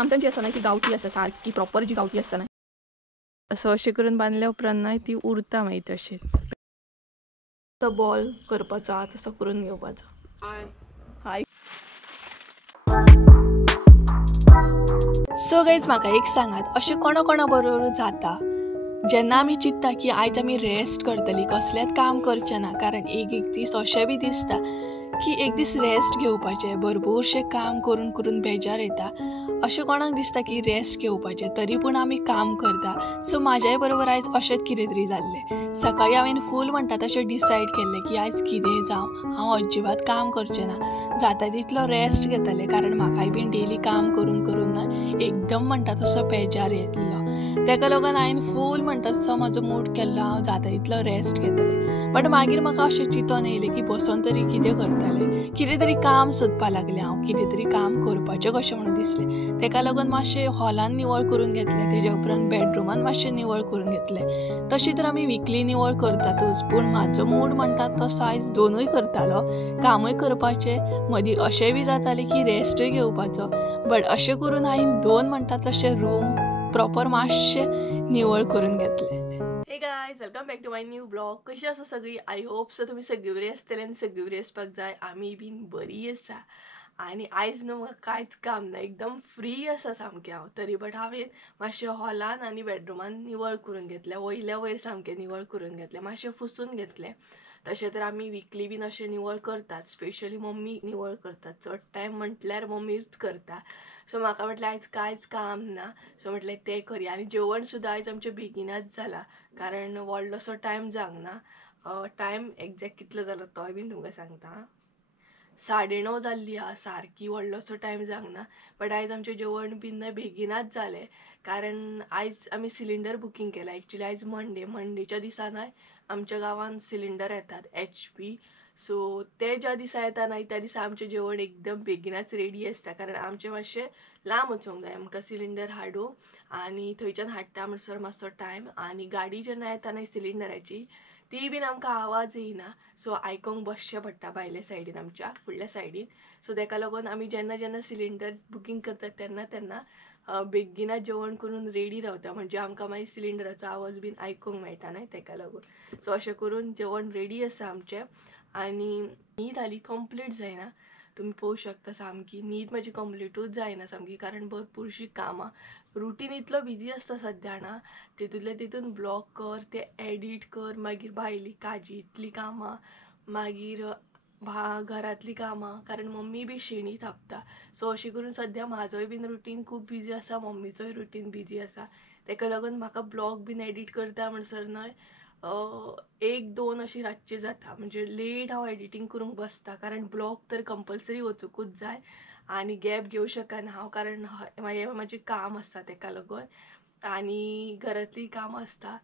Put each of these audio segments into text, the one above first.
आमच्याची आसा ना ती गांवठी आसा सारकी प्रॉपर जी गांवठी आसता ना असं अशें करून बांदल्या उपरांत ना ती उरता मागीर तशीच तो बॉल करपाचो आहा तसो करून घेवपाचो हाय सो गायज म्हाका एक सांगात अशें कोणा कोणा बरोबर जाता जेन्ना आमी चिंतता की आयज आमी रेस्ट करतली कसलेंच काम करचें ना कारण एक एक दीस अशें बी दिसता की एक दीस रेस्ट घेवपाचें भरपूरशें काम करून करून बेजार येता अशें कोणाक दिसता की रेस्ट घेवपाचें तरी पूण आमी काम करता सो म्हाज्याय बरोबर आयज अशेंच कितें तरी जाल्लें सकाळीं हांवें फूल म्हणटा तशें डिसायड केल्लें की आयज कितेंय जावं हांव अजिबात काम करचें ना जाता तितलो रेस्ट घेतलें कारण म्हाकाय बीन डेली काम करून करून ना एकदम म्हणटा तसो बेजार येयल्लो तेका लागून हांवें फूल म्हणटा तसो म्हाजो मूड केल्लो हांव जाता तितलो रेस्ट घेतलें बट मागीर म्हाका अशें चिंतून येयलें की बसून तरी कितें करतलें कितें तरी काम सोदपा लागलें हांव कितें तरी काम करपाचें कशें म्हणून दिसलें तेका लागून मातशें हॉलान निवळ करून घेतलें तेज्या उपरांत बेडरुमान मातशें निवळ करून घेतलें तशी तर आमी विकली निवळ करतातूच पूण म्हाजो मूड म्हणटा तसो आयज दोनूय करतालो कामूय करपाचें मदीं अशेंय बी जातालें की रेस्टूय घेवपाचो बट अशें करून हांवें दोन म्हणटा तशें रूम प्रॉपर मातशें निवळ करून घेतलें hey guys welcome back to my new blog कशी आसा सगळी आय होप सो तुमी सगळी बरी आसतली आनी सगळी बरी आसपाक जाय आमी बीन बरी आसा आनी आयज न्हू म्हाका कांयच काम ना एकदम फ्री आसा सामकें हांव तरी बट हांवें मातशें हॉलान आनी बेडरुमान निवळ करून घेतलें वयल्या वयर सामकें निवळ करून घेतलें मातशें पुसून घेतलें तशें तर आमी विकली बीन अशें निवळ करतात स्पेशली मम्मी निवळ करतात चड टायम म्हटल्यार मम्मीच करता सो म्हाका म्हटलें आयज कांयच काम ना सो म्हटलें तें करया आनी जेवण सुद्दां आयज आमचें बेगीनाच जाला कारण व्हडलोसो टायम जावंक ना टायम एग्जॅक्ट कितलो जालो तोय बीन तुमकां सांगता 9:30 जाल्ली आहा सारकी व्हडलोसो टायम जावंक ना बट आयज आमचें जेवण बीन बेगीनाच जालें कारण आयज आमी सिलिंडर बुकींग केला एक्चुली आयज मंडेच्या दिसान आमच्या गांवांत सिलिंडर येतात HP सो ते ज्या दिसा येता न्हय त्या दिसा आमचें जेवण एकदम बेगीनाच रेडी आसता कारण आमचें मातशें लांब वचूंक जाय आमकां सिलिंडर हाडूं आनी थंयच्यान हाडटा म्हणसर मातसो टायम आनी गाडी जेन्ना येता न्हय सिलिंडराची ती बीन आमकां आवाज येयना सो आयकोंक बसचें पडटा भायले सायडीन आमच्या फुडल्या सायडीन सो तेका लागून आमी जेन्ना सिलिंडर बुकींग करतात तेन्ना बेगीना जेवण करून रेडी रावता म्हणजे आमकां मागीर सिलिंडराचो आवाज बीन आयकोंक मेळटा न्हय तेका लागून सो अशें करून जेवण रेडी आसा आमचें आनी न्हीद हाली कंप्लीट जायना तुम्ही पळोवंक शकता सामकी न्हीद म्हाजी कंप्लीटूच जायना सामकी कारण भरपूरशीं कामां रुटीन इतलो बिजी आसता सद्या ना तितूंतल्या तितून ब्लॉग कर ते एडिट कर मागीर भायली काजी इतली कामां मागीर घरातली कामां कारण मम्मी बी शेणी थापता सो अशें करून सद्या म्हाजोय बीन रुटीन खूब बिजी आसा मम्मीचोय रुटीन बिजी आसा तेका लागून म्हाका ब्लॉग बीन एडिट करता म्हणसर न्हय 1-2 अशी रातची जाता म्हणजे लेट हांव एडिटींग करूंक बसता कारण ब्लॉग तर कंपल्सरी वचूंकूच जाय आनी गॅप घेवं शकना हांव कारण हें म्हाजें काम आसता तेका लागून आनी घरातली कामां आसता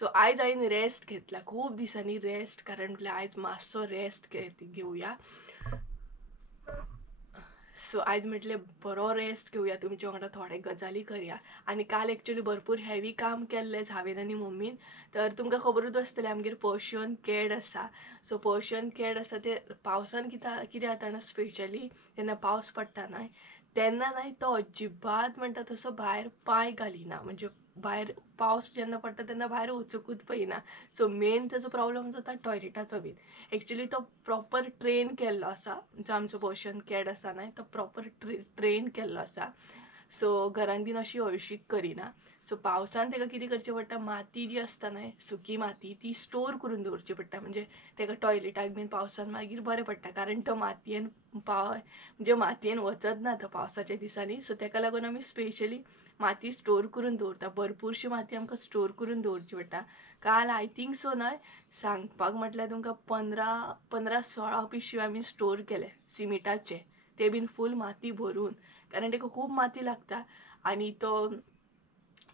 सो आयज हांवें रेस्ट घेतला खूब दिसांनी रेस्ट कारण म्हटल्यार आयज मातसो रेस्ट घेवया सो आयज म्हटलें बरो रेस्ट घेवया तुमच्या वांगडा थोडे गजाली करया आनी काल एक्चुअली भरपूर हेवी काम केल्लें हांवें आनी मम्मीन तर तुमकां खबरूच आसतलें आमगेर पर्शियन कॅट आसा सो पर्शियन कॅट आसा ते पावसान कितें जाता ना स्पेशली जेन्ना पावस पडटा न्हय तेन्ना न्हय तो अजिबात म्हणटा तसो भायर पांय घालिना म्हणजे भायर पावस जेन्ना पडटा तेन्ना भायर वचूंकूच पळयना सो मेन तेजो प्रॉब्लम जाता टॉयलेटाचो बीन एक्चुअली तो प्रॉपर ट्रेन केल्लो आसा जो आमचो पर्शियन कॅट आसा न्हय तो प्रॉपर ट्रेन केल्लो आसा सो घरान बीन अशी हळशीक करिना सो पावसान तेका कितें करचें पडटा माती जी आसता न्हय सुकी माती ती स्टोर करून दवरची पडटा म्हणजे तेका टॉयलेटाक बीन पावसान मागीर बरें पडटा कारण तो मातयेन म्हणजे मातयेन वचत ना तो पावसाच्या दिसांनी सो तेका लागून आमी स्पेशली माती स्टोर करून दवरता भरपूरशी माती आमकां स्टोर करून दवरची पडटा काल आय थिंक सो न्हय सांगपाक म्हटल्यार तुमकां 15-16 पिशवी आमी स्टोर केले सिमिटाचे ते बीन फूल माती भरून कारण तेका खूब माती लागता आनी तो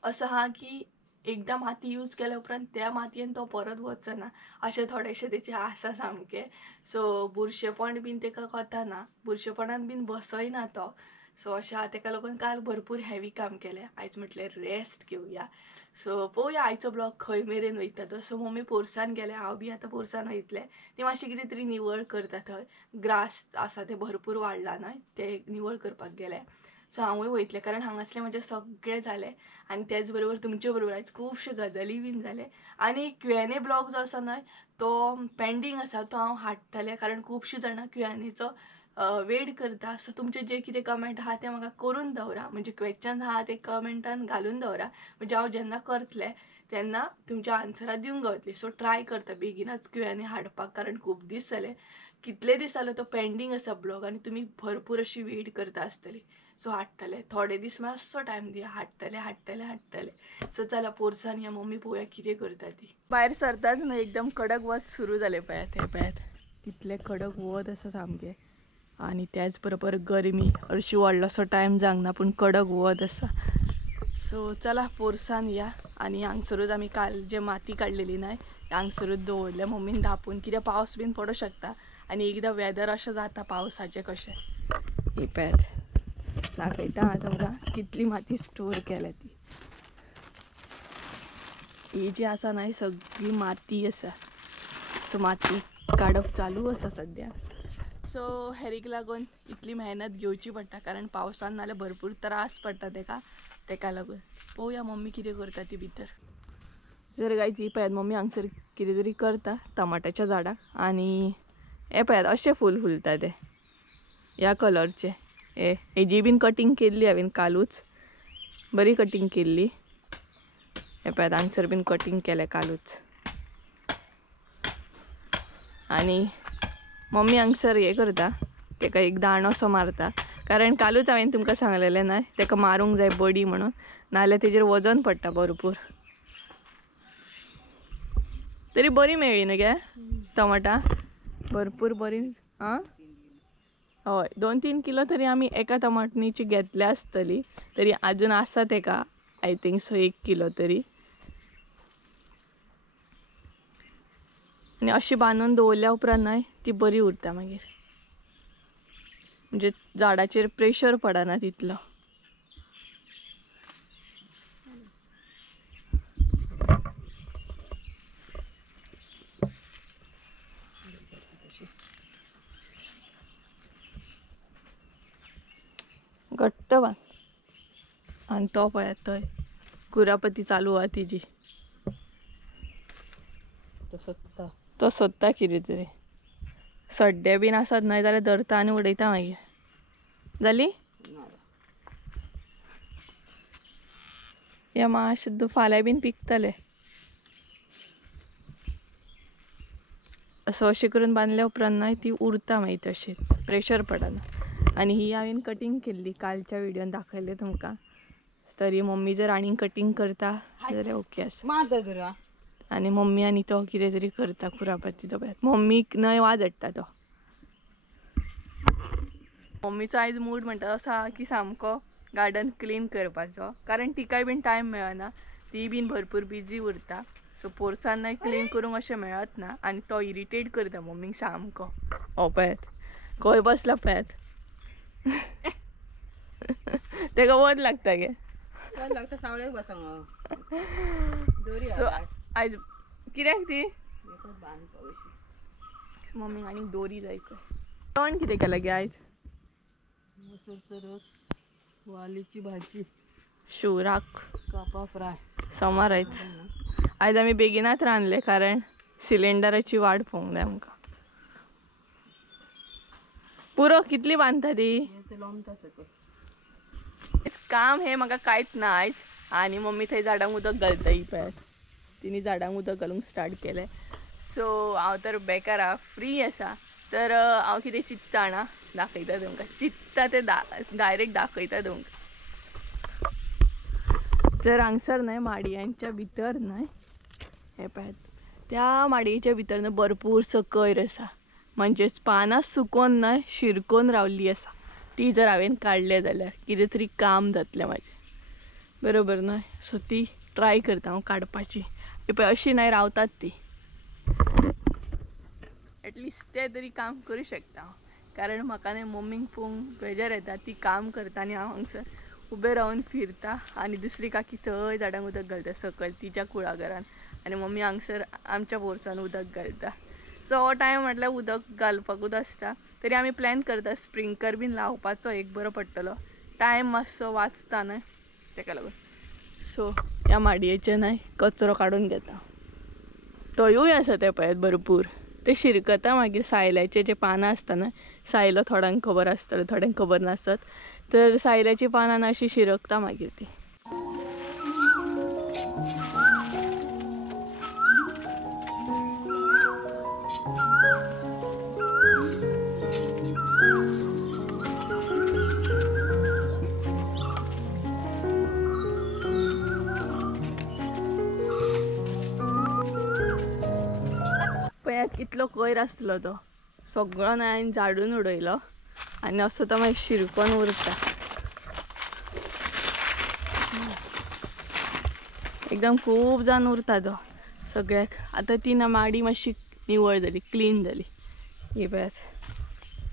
असो आहा की एकदां माती यूज केल्या उपरांत त्या मातयेन तो परत वचना अशें थोडेशें तेचे आसा सामकें सो बुरशेपण बीन तेका कोताना बुरशेपणान बीन बसयना तो सो अशें आहा तेका लागून काल भरपूर हेवी काम केलें आयज म्हटल्यार रेस्ट घेवया सो पळोवया आयचो ब्लॉग खंय मेरेन वयता तो सो मम्मी पोरसान गेले हांव बी आतां पोरसान वयतलें ती मातशी कितें तरी निवळ करता थंय ग्रास आसा ते भरपूर वाडला न्हय ते निवळ करपाक गेले सो हांवूय वयतलें कारण हांगासलें म्हजें सगळें जालें आनी त्याच बरोबर तुमचे बरोबर आयज खुबशे गजाली बीन जाले आनी Q&A ब्लॉग जो आसा न्हय तो पेंडींग आसा तो हांव हाडटलें कारण खुबशीं जाणां Q&Aचो वेट करता. सो तुमचे जे कितें कमेंट आहा ते म्हाका करून दवरा म्हणजे क्वेश्चन आहा ते कमेंटान घालून दवरा म्हणजे हांव जेन्ना करतलें तेन्ना तुमच्या आन्सरां दिवंक गावतली. सो ट्राय करता बेगीनच Q&A हाडपाक कारण खूब दीस जाले कितले दीस जाले तो पेंडींग आसा ब्लॉग आनी तुमी भरपूर अशी वेट करता आसतली. सो हाडटलें थोडे दीस मातसो टायम दिया हाडटलें. सो चला पोरसान या मम्मी पळोवया कितें करता ती. भायर सरताच न्हय एकदम कडक वत सुरू जालें पळयात हे पळयात कितले कडक वत आसा सामकें आनी त्याच बरोबर गरमी हरशी व्हडलोसो टायम जावंक ना पूण कडक वत आसा. सो चला पोरसान या आनी हांगसरूच आमी काल जे माती काडलेली न्हय हांगसरूच दवरले मम्मीन धापून कित्याक पावस बीन पडूं शकता आनी एकदां वेदर अशें जाता पावसाचें कशें. ही पळयात दाखयता हांव तुमकां कितली माती स्टोर केल्या ती. ही जी आसा न्हय सगळी माती आसा. सो माती काडप चालू आसा सद्या. सो हेरीक लागून इतली मेहनत घेवची पडटा कारण पावसान नाल्यार भरपूर त्रास पडटा तेका लागून. पळोवया मम्मी कितें करता ती भितर. जर गायज ही पळयात मम्मी हांगसर कितें तरी करता टमाटाच्या झाडाक आनी हे पळयात अशें फूल फुलता ते ह्या कलरचे. हेजी बीन कटींग केल्ली हांवें कालूच बरी कटींग केल्ली. हे पळयात हांगसर बीन कटींग केलें कालूच आनी मम्मी हांगसर हे करता तेका एक दाणो असो मारता कारण कालूच हांवें तुमकां सांगलेलें न्हय तेका मारूंक जाय बडी म्हणून नाल्यार तेजेर वजन पडटा भरपूर. तरी बरी मेळ्ळी न्हय गे टमाटां भरपूर बरी. आं हय 2-3 किलो तरी आमी एका टमाटनीची घेतल्या आसतली तरी अजून आसा तेका आय थिंक सो 1 किलो तरी. आनी अशी बांदून दवरल्या उपरांत न्हय ती बरी उरता मागीर म्हणजे झाडाचेर प्रेशर पडना तितलो. घट्ट बांद आनी तो पळयात थंय कुरापती चालू आहा तिजी. तो सोदता कितें तरी. सड्डे बीन आसत न्हय जाल्यार धरता आनी उडयता मागीर. जाली या मातशें फाल्यां बीन पिकतले. असो अशें करून बांदल्या उपरांत न्हय ती उरता मागीर तशीच प्रेशर पडना. आनी ही हांवें कटींग केल्ली कालच्या विडियोन दाखयलें तुमकां. तरी मम्मी जर आनीक कटींग करता जाल्यार ओके आसा. आनी मम्मी आनी तो कितें तरी करता कुरापती तो पळयात मम्मीक न्हय वाज हाडटा तो. मम्मीचो आयज मूड म्हणटा असा की सामको गार्डन क्लीन करपाचो कारण तिकाय बीन टायम मेळना ती बीन भरपूर बिजी उरता. सो पोरसान न्हय क्लीन करूंक अशें मेळत ना आनी तो इरिटेट करता मम्मीक सामको. हो पळयात खंय बसला पळयात तेका वत लागता गे. सो आयज कित्याक ती मम्मीक आनीक दोरी जाय खंय. जेवण कितें केलां गे आयज. मसूरचो रस वालीची भाजी शिवराक कापा फ्राय सोमार आयज आमी बेगिनात रांदले कारण सिलिंडराची वाट पळोवंक जाय आमकां. पुरो कितली बांदता ती लोमता सकयल. काम हे म्हाका कांयच ना आयज आनी मम्मी थंय झाडांक उदक घालता. ही पळयात तिणी झाडांक उदक घालूंक स्टार्ट केलें. सो हांव तर बेकार आहा फ्री आसा तर हांव कितें चिंतता जाणा दाखयता तुमकां. चिंतता ते डायरेक्ट दाखयता तुमकां. तर हांगसर न्हय माडयांच्या भितर न्हय हे पळयात त्या माडयेच्या भितर न्हय भरपूरसो कोयर आसा म्हणजेच पानां सुकोवन न्हय शिरकोवन रावल्ली आसा. ती जर हांवें काडले जाल्यार कितें तरी काम जातलें म्हाजें बरोबर न्हय. सो ती ट्राय करता हांव काडपाची. पळय अशी न्हय रावतात ती एटलिस्ट ते तरी काम करूं शकता हांव कारण म्हाका न्हय मम्मीक पळोवंक बेजार येता ती काम करता आनी हांव हांगसर उबें रावन फिरता आनी दुसरी काकी थंय झाडांक उदक घालता सकयल तिच्या कुळागरान आनी मम्मी हांगसर आमच्या बोरसान उदक घालता. सो हो टायम म्हटल्यार उदक घालपाकूच आसता. तरी आमी प्लॅन करता स्प्रिंकलर बीन लावपाचो एक बरो पडटलो टायम मातसो वाचता न्हय तेका लागून. सो ह्या माडयेचे न्हय कचरो काडून घेता. तोयूय आसा ते पळयात भरपूर. ते शिरकता मागीर सायल्याचे जे पानां आसता न्हय, सायलो थोड्यांक खबर आसतलें थोड्यांक खबर नासत, तर सायल्याची पानां अशी शिरकता मागीर ती. पळयात कितलो कोयर आसलो तो, सगळो न्हय हांवें झाडून उडयलो आनी असो तो मागीर शिरकोन उरता. एकदम खूब जावन उरता तो सगळ्याक. आतां ती ना माडी मातशी निवळ जाली, क्लीन जाली. ही पळयात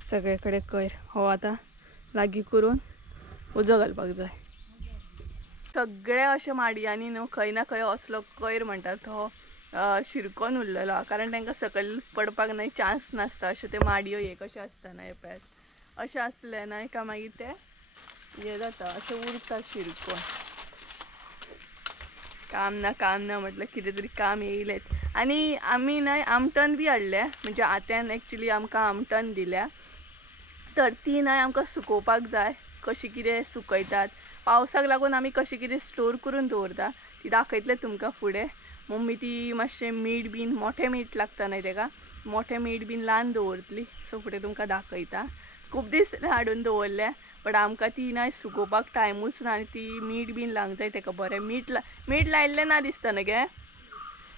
सगळे कडेन कोयर. हो आतां लागीं करून उजो घालपाक जाय. सगळे अशे माडयांनी न्हू खंय ना खंय असलो कोयर म्हणटा तो शिरकोन उरलेलो, कारण तांकां सकयल पडपाक न्हय चान्स नासता. अशे ते माडयो हे कशे आसता न्हय पळयात, अशें आसले न्हय का मागीर ते हे जाता, अशें उरता शिरकोन. काम ना म्हटलं कितें तरी काम येयलेत. आनी आमी न्हय आमटन बी हाडल्या, म्हणजे आत्यान एक्चुली आमकां आमटन दिल्या. तर ती न्हय आमकां सुकोवपाक जाय, कशी कितें सुकयतात, पावसाक लागून आमी कशी कितें स्टोर करून दवरता ती दाखयतले तुमकां फुडें. मम्मी ती मातशें मीठ बीन, मोठें मीठ लागता न्हय तेका, मोठें मीठ बीन लावन दवरतली. सो फुडें तुमकां दाखयता. खूब दीस हाडून दवरल्या, बट आमकां ती न्हय सुकोवपाक टायमूच ना आनी ती मीठ बीन लावंक जाय तेका बरें. मीठ लायिल्लें ना दिसता न्हय गे,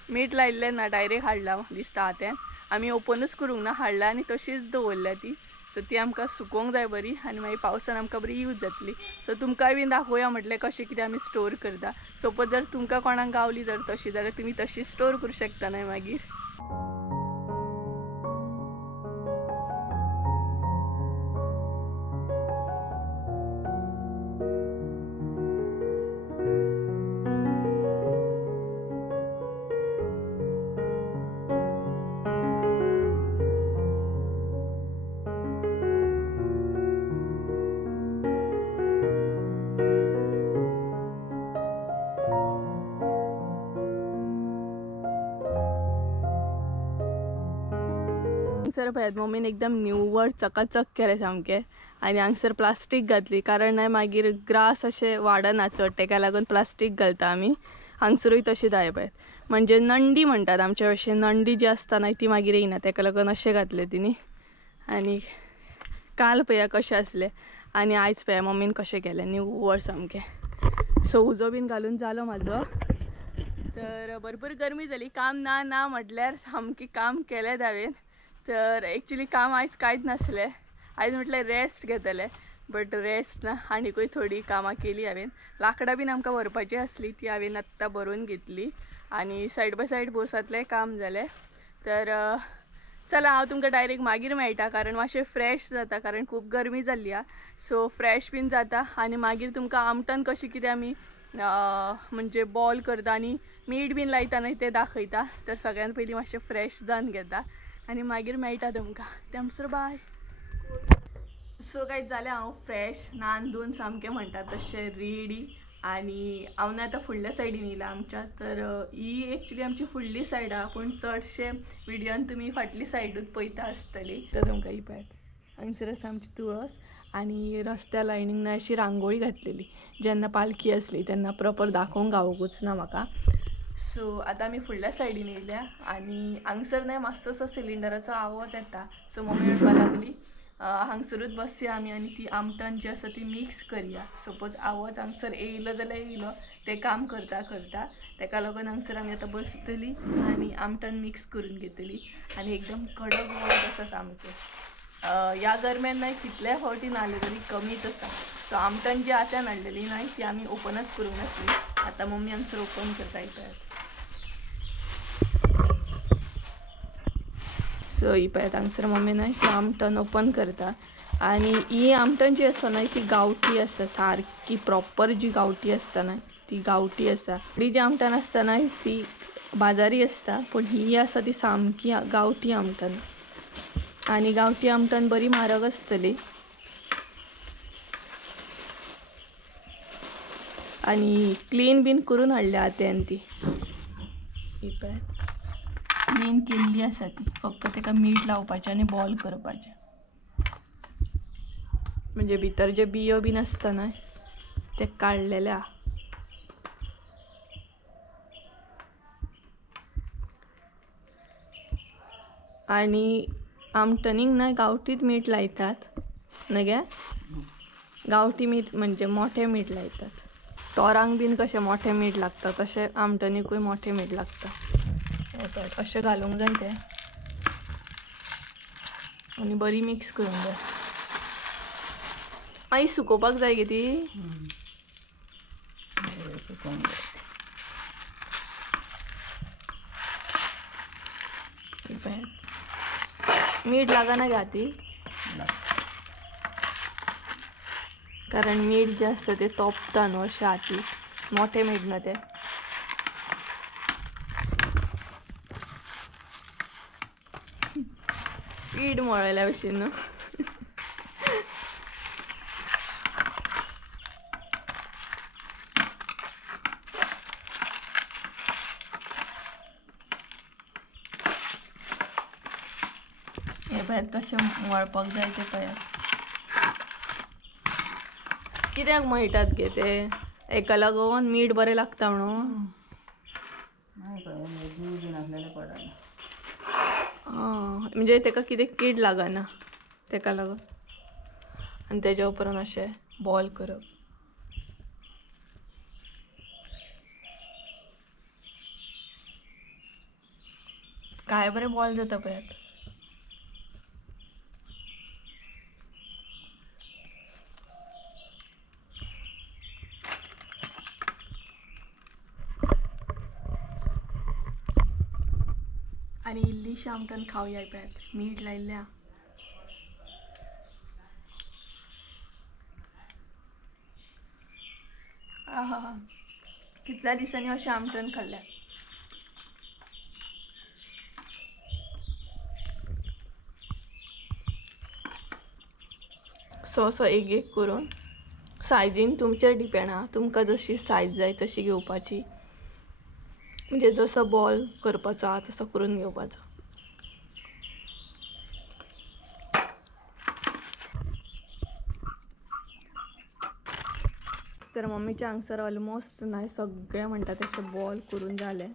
मीठ लायिल्लें ना, डायरेक्ट हाडला दिसता आत्यान. आमी ओपनूच करूंक ना, हाडला आनी तशीच दवरल्या ती. सो ती आमकां सुकोवंक जाय बरी आनी मागीर पावसान आमकां बरी यूज जातली. सो तुमकांय बीन दाखोवया म्हटलें कशें कितें आमी स्टोर करता. सपोज जर तुमकां कोणाक गावली जर तशी, जाल्यार तुमी तशी स्टोर करूं शकता न्हय मागीर. हांगसर पळयात मम्मीन एकदम निवळ चकाचक केलें सामकें. आनी हांगसर प्लास्टीक घातली, कारण न्हय मागीर ग्रास अशें वाडना चड, तेका लागून प्लास्टीक घालता आमी. हांगसरूय तशी जाय पळयात, म्हणजे नंडी म्हणटात आमचे अशें, नंडी जी आसता न्हय ती मागीर येयना, तेका लागून अशें घातलें तिणी. आनी काल पळया कशें आसलें आनी आयज पळया मम्मीन कशें केलें निवळ सामकें. सो उजो बीन घालून जालो म्हाजो. तर भरपूर गरमी जाली, काम ना म्हटल्यार सामकी काम केलें हांवें. तर एक्चुली काम आयज कांयच नासलें, आयज म्हटल्यार रेस्ट घेतलें, बट रेस्ट ना, आनीकूय थोडी कामां केली हांवें. लाकडां बीन आमकां व्हरपाची आसली, ती हांवें आत्तां भरून घेतली आनी सायड बाय सायड बोसातलें काम जालें. तर चला हांव तुमकां डायरेक्ट मागीर मेळटा, कारण मातशें फ्रेश जाता, कारण खूब गरमी जाल्ली आहा. सो फ्रेश बीन जाता आनी मागीर तुमकां आमटन कशी कितें आमी म्हणजे बॉल करता आनी मीठ बीन लायता न्हय तें दाखयता. तर सगळ्यान पयलीं मातशें फ्रेश जावन घेता आनी मागीर मेळटा तुमकां. तेमसर बाय. सो कांयच जालें हांव फ्रेश न्हावन धुवन सामकें म्हणटा तशें रेडी. आनी हांव न्हय आतां फुडल्या सायडीन येयला आमच्या. तर ही एक्चुली आमची फुडली सायड आहा, पूण चडशे विडियोन तुमी फाटली सायडूच पळयता आसतली. तर तुमकां ही पळयात हांगसर आसा आमची तुळस आनी रस्त्या लायनीन अशी रांगोळी घातलेली. जेन्ना पालखी आसली तेन्ना प्रॉपर दाखोवंक गावोकूच ना म्हाका. सो आतां आमी फुडल्या सायडीन येयल्या आनी हांगसर न्हय मातसोसो सिलिंडराचो आवाज येता. सो मम्मी म्हणपाक लागली हांगसरूच बसया आमी आनी ती आमटन जी आसा ती मिक्स करया. सपोज आवाज हांगसर येयलो जाल्यार येयलो, तें काम करता तेका लागून हांगसर आमी आतां बसतली आनी आमटन मिक्स करून घेतली. आनी एकदम कडक वत आसा सामकें. ह्या गरम्यान न्हय कितले फावटी न्हाले तरी कमीच आसा. सो आमटन जी आत्यान हाडलेली न्हय ती आमी ओपनच करूंक नासली. आतां मम्मी हांगसर ओपन करता पळयात. सो ही पळयात हांगसर मम्मी न्हय ती आमटन ओपन करता. आनी ही आमटन जी आसा न्हय ती गांवठी आसा, सारकी प्रॉपर जी गांवठी आसता न्हय ती गांवठी आसा. ही जी आमटन आसता न्हय ती बाजारी आसता, पूण ही आसा ती सामकी गांवठी आमटन. आनी गांवठी आमटन बरी म्हारग आसतली. आणि क्लीन बीन करून हाडल्या आत्यान ती क्लीन केल्ली आसा ती, फक्त ताका मीठ लावपाचें आनी बॉल करपाचें. म्हणजे भितर जे बियो बीन आसता न्हय ते काडलेले आहा. आणि आमटणीक ना गांवठीच मीठ लायतात न्हय गे. गांवठी मीठ म्हणजे मोठें मीठ लायतात. तोरांक बीन कशें मोठें मीठ लागता तशें आमटणीकूय मोठें मीठ लागता. अशें घालूंक जाय तें आनी बरी मिक्स करूंक जाय. मागीर सुकोवपाक जाय गे ती. मीठ लागना गे ती, कारण मीठ जे असतं ते तोपता न्हू अशें हाती. मोठें मीठ न्हू तें. पीठ मळल्या भशेन न्हू. हे पळयात कशें मळपाक जाय ते पळयात. कित्याक मळटात गे ते? एका लागून मीठ बरें लागता म्हणून. म्हणजे तेका कितें कीड लागना तेका लागून. आनी तेज्या उपरांत अशें बॉल करप. काय बरें बॉल जाता पळयात. आणि इल्लीशी आमटण खावया पळयात, मीठ लायल्या. आहा, कितल्या दिसांनी अशें आमटण खाल्ल्या. सो एक एक करून सायजीन तुमचेर डिपेंड आहा. तुमकां जशी सायज जाय तशी घेवपाची. म्हणजे जसो बॉल करपाचो आहा तसो करून घेवपाचो. तर मम्मीच्या हांगसर ऑलमोस्ट नाही सगळे म्हणटा तशें बॉल करून जाले.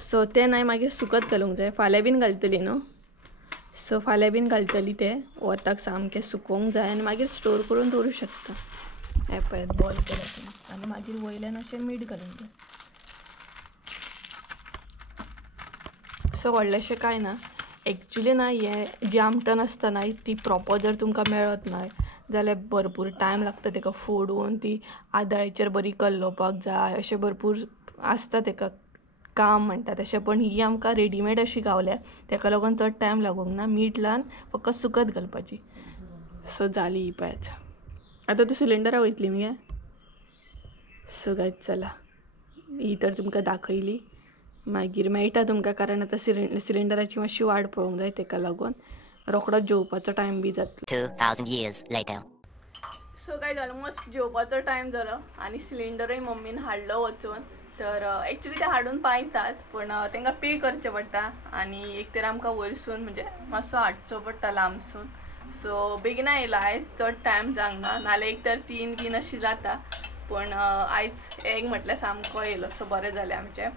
सो ते नाही मागीर सुकत घालूंक जाय. फाल्यां बीन घालतली न्हू. सो फाल्यां बीन घालतली ते वताक सामकें सुकोवंक जाय आनी मागीर स्टोर करून दवरूं शकता. हे पळयात बॉल केल्यात आनी मागीर वयल्यान अशें मीठ घालूंक जाय. सो व्हडलेशें कांय ना. एक्चुली ना हे जी आमटण आसता ना ती प्रॉपर जर तुमकां मेळत ना जाल्यार भरपूर टायम लागता तेका फोडून ती आदळ्याचेर बरी कल्लोवपाक जाय. अशें भरपूर आसता तेका काम म्हणटा तशें. पण ही आमकां रेडीमेड अशी गावल्या तेका लागून चड टायम लागूंक ना. मीठ लावन फकत सुकत घालपाची. सो जाली ही पळयात. आतां तूं सिलिंडरा वयतली मगे. सो गायज चला, ही तर तुमकां दाखयली. मागीर मेळटा तुमकां, कारण आतां सिलिंडराची मातशी वाट पळोवंक जाय तेका लागून रोखडोच जेवपाचो टायम बी जातलो. 2000 years later. So guys almost जेवपाचो टायम जालो आनी सिलिंडरूय मम्मीन हाडलो वचून. तर एक्चुली ते हाडून पावयतात पण तांकां पे करचें पडटा आनी एक तर आमकां वयरसून म्हणजे मातसो हाडचो पडटा लांबसून. सो बेगिना येयला आयज, चड टायम जावंक ना. नाल्यार एक तर 3 बीन अशी जाता. पण आयज एक म्हटल्यार सामको येयलो. सो बरें जालें आमचें.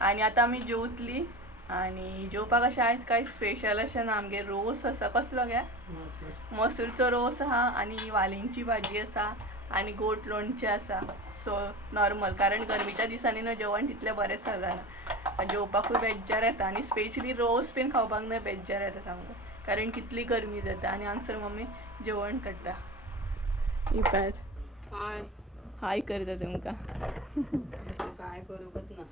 आनी आतां आमी जेवतली. आनी जेवपाक अशें आयज कांय स्पेशल अशें ना. आमगे रोस आसा. कसलो गे? मसूरचो रोस आहा आनी वालींची भाजी आसा आनी गोट लोणचें आसा. सो नॉर्मल, कारण गरमेच्या दिसांनी न्हू जेवण तितलें बरेंच जायना. जेवपाकूय बेज्जार येता आनी स्पेशली रोस बीन खावपाक न्हू बेज्जार येता सामको, कारण कितली गरमी जाता. आनी हांगसर मम्मी जेवण काडटा. ही पळयात हाय करता तुमकां. काय करूकच ना.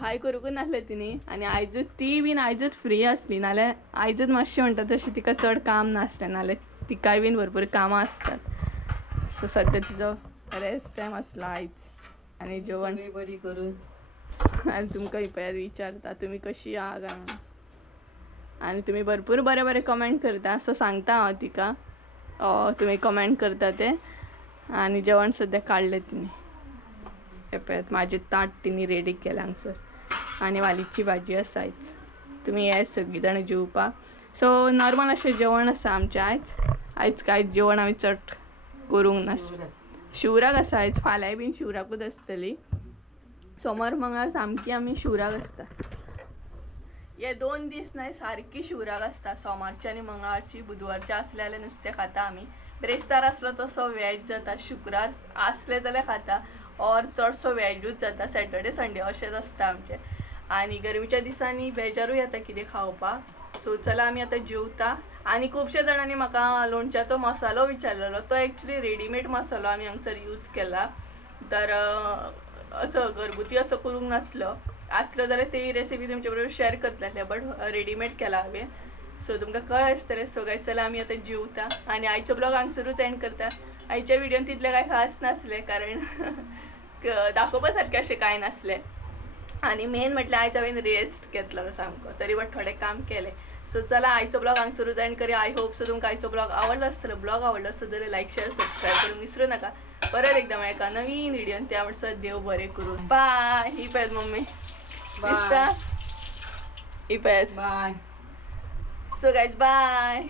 हाय करूंकच नासलें तिणी. आनी आयजूच ती बीन आयजूच फ्री आसली. नाल्यार आयजूच मातशें म्हणटा तशें तिका चड काम नासलें. नाल्यार तिकाय बीन भरपूर कामां आसतात. सो सद्या तिजो रेस्ट टायम आसलो आयज. आनी जेवण बरी करून आनी तुमकां पळयात विचारता तुमी कशी आहा काय म्हणून. आनी तुमी भरपूर बरें बरें कमेंट करता. सो सांगता हांव तिका तुमी कमेंट करता ते. आनी जेवण सद्या काडलें तिणी. हे पळयात माझे ताट तिने रेडी केला हांगसर आनी वालीची भाजी आसा आयज तुमी ये सगळीं जाणां जेवपाक. सो नॉर्मल अशें जेवण आसा आमचें आयज कांयच जेवण आमी चड करूंक ना. शिवराक आसा आयज, फाल्यां बीन शिवराकूच आसतली. सोमार मंगळार सामकी आमी शिवराक आसता. हे 2 दीस न्हय सारकी शिवराक आसता, सोमारची आनी मंगळारची. बुधवारची आसले जाल्यार नुस्तें खाता आमी. ब्रेस्तार आसलो तसो वॅज जाता, शुक्रार आसले जाल्यार खाता और चडसो वॅजूच जाता. सॅटर्डे संडे अशेंच आसता आमचें. आनी गरमीच्या दिसांनी बेजारूय येता कितें खावपाक. सो चला आमी आतां जेवता. आनी खुबशे जाणांनी म्हाका लोणच्याचो मसालो विचारलेलो. तो एक्चुली रेडीमेड मसालो आमी हांगसर यूज केला. तर असो घरगुती असो करूंक नासलो. आसलो जाल्यार ती रेसिपी तुमचे बरोबर शेअर करतले, बट रेडीमेड केला हांवें. सो तुमकां कळ्ळें आसतलें. सो गायज चला आमी आतां जेवता आनी आयचो ब्लॉग हांगसरूच एंड करता. आयच्या विडियोन तितलें कांय खास नासलें कारण दाखोवपा सारकें अशें कांय नासलें. आनी मेन म्हटल्यार आयज हांवें रेस्ट घेतलो सामको, तरी बट थोडें काम केलें. सो चला आयचो ब्लॉग हांगसरूच एंड करूया. आय होप सो तुमकां आयचो ब्लॉग आवडलो आसतलो. ब्लॉग आवडलो आसत जाल्यार लायक शेअर सबस्क्रायब करूंक विसरूं नाका. परत एकदा मेळका नवीन विडियोन. त्या म्हणसर देव बरें करूं. बाय. ही पळय मम्मी दिसता. ही पळय. बाय. So guys bye.